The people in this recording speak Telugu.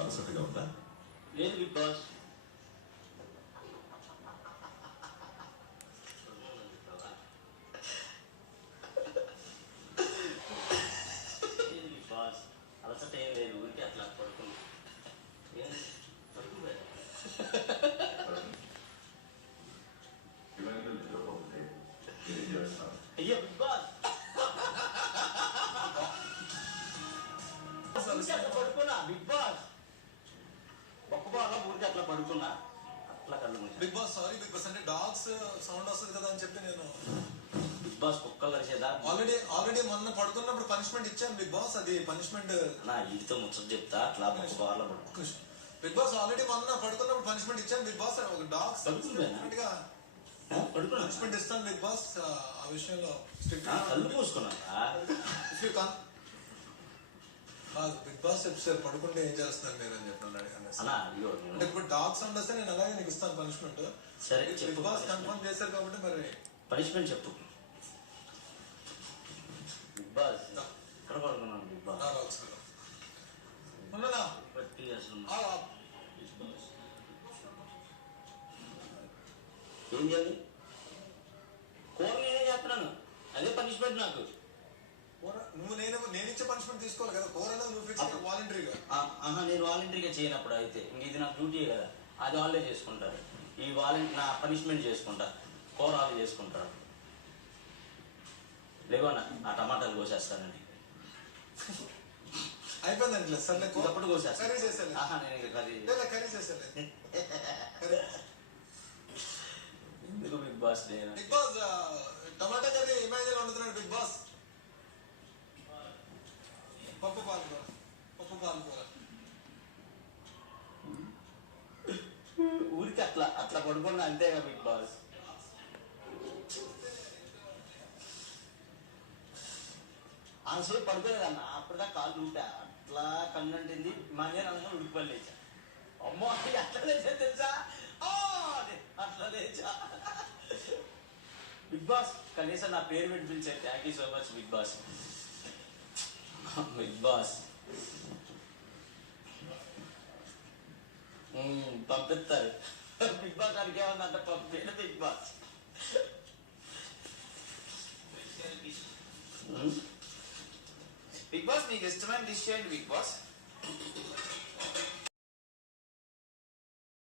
అలసటగా ఉందా? లేదు బిగ్ బాస్. లేదు బిగ్ బాస్, అలసట ఏం లేదు, ఊరికే అట్లా పడుకున్నా. ఏం పడుకోలేదు. ఇలాంటి నిద్రపోతే ఏం చేస్తాను? అయ్యో బిగ్ బాస్, ఊరికే అట్లా పడుకున్నా. బిగ్ బాస్ ఒక్క బాగా ఊరికే అట్లా పడుకున్నా, అట్లా కళ్ళు మూసాను. Big boss sorry big boss అంటే డాగ్స్ సౌండ్ వస్తుంది కదా అని చెప్పి నేను బిగ్ బాస్ కుక్కలు కలిసేదా ఆల్రెడీ మొన్న పడుకున్నప్పుడు పనిష్మెంట్ ఇచ్చాను బిగ్ బాస్. అది పనిష్మెంట్ నా వీటితో ముచ్చట చెప్తా, అట్లా ఒక్క బాగా పడుకో. బిగ్ బాస్ ఆల్రెడీ మొన్న పడుకున్నప్పుడు పనిష్మెంట్ ఇచ్చాను బిగ్ బాస్. ఒక డాగ్స్ పడుకున్నా పనిష్మెంట్ ఇస్తాను బిగ్ బాస్. ఆ విషయంలో కళ్ళు మూసుకున్నా. కాదు బిగ్ బాస్ చెప్తారు పడుకుంటే ఏం చేస్తున్నారు మీరు అని చెప్పి అన్నా అయ్యో అంటే ఇప్పుడు డాగ్ సౌండ్ వస్తే నేను అలాగే నీకు ఇస్తాను పనిష్మెంట్. సరే బిగ్ చెప్పు, బాస్ కన్ఫర్మ్ చేశారు కాబట్టి మరి పనిష్మెంట్ చెప్పు. బిగ్ బాస్ ఎక్కడ పడుకున్నాను బిగ్ బాస్? ఉన్నదా బట్టి అసలు బిగ్ బాస్ ఏం చేయాలి? కూర నేనే చేస్తున్నాను, అదే పనిష్మెంట్ నాకు. నువ్వు నేను ఇచ్చే పనిష్మెంట్ తీసుకోవాలి కదా. కూర నువ్వు ఫిక్స్ వాలంటరీగా. నేను వాలంటరీగా చేయనప్పుడు అయితే ఇంక ఇది నాకు డ్యూటీ కదా, అది వాళ్ళే చేసుకుంటారు. ఈ నా పనిష్మెంట్ చేసుకుంటా, కూర వాళ్ళు చేసుకుంటారు. లేవన్నా ఆ టమాటాలు కోసేస్తానండి. అయిపోయిందండి సరే అప్పుడు కోసేస్తాను. కర్రీ చేసాను. కర్రీ చేసాను. ఎందుకు బిగ్ బాస్ నేను బిగ్ బాస్ టమాటా కర్రీ ఇమాజిన్ వండుతున్నాడు బిగ్ బాస్. పప్పు పాలకూర ఊరికి అట్లా అట్లా పడుకున్నా అంతేగా బిగ్ బాస్. ఆమెసేపు పడుకోలేదన్న, అప్పుడుదా కాళ్ళు ఊటా అట్లా కన్నంటింది. మధ్యాహ్నం అనగా ఉడికిపల్లి లేచా. అమ్మో అట్లా లేచా తెలుసా, అట్లా లేచా. బిగ్ బాస్ కనీసం నా పేరు పెట్టి పిలిచారు. Thank you so much Bigg Boss. Bigg Boss పంపిస్తారు. బిగ్ బాస్ దానికి ఏమన్నంటే పంపించండి బిగ్ బాస్. బిగ్ బాస్ మీకు ఇష్టమైన డిష్ ఏంటి బిగ్ బాస్?